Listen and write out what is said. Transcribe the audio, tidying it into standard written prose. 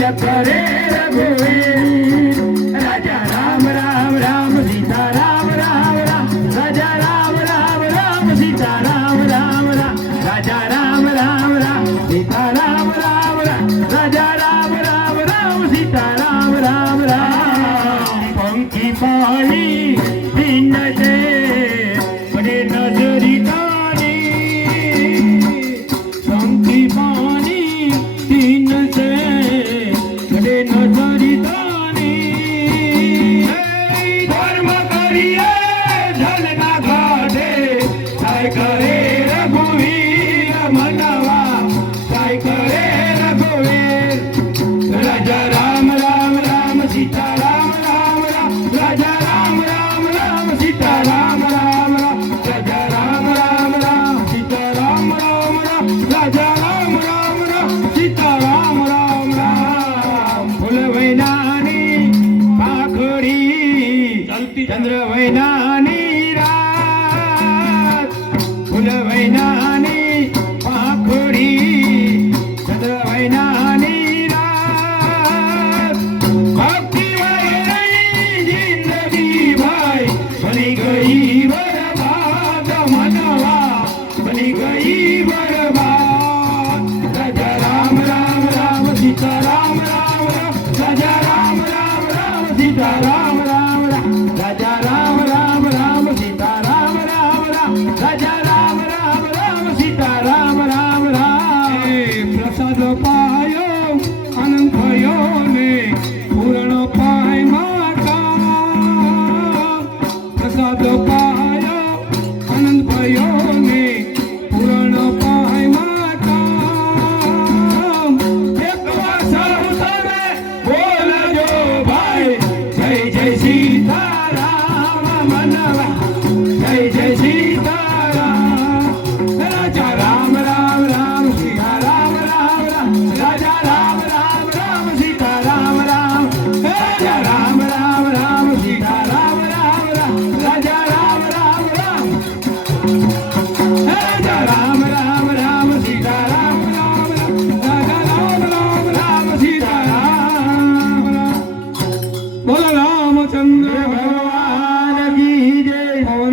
तिलक रे रघुवीर राजा राम राम राम सीता राम राम राम राजा राम राम राम सीता राम राम राम राजा राम राम राम सीता राम राम राम राजा राम राम राम सीता राम राम राम पंखी पाळी दिन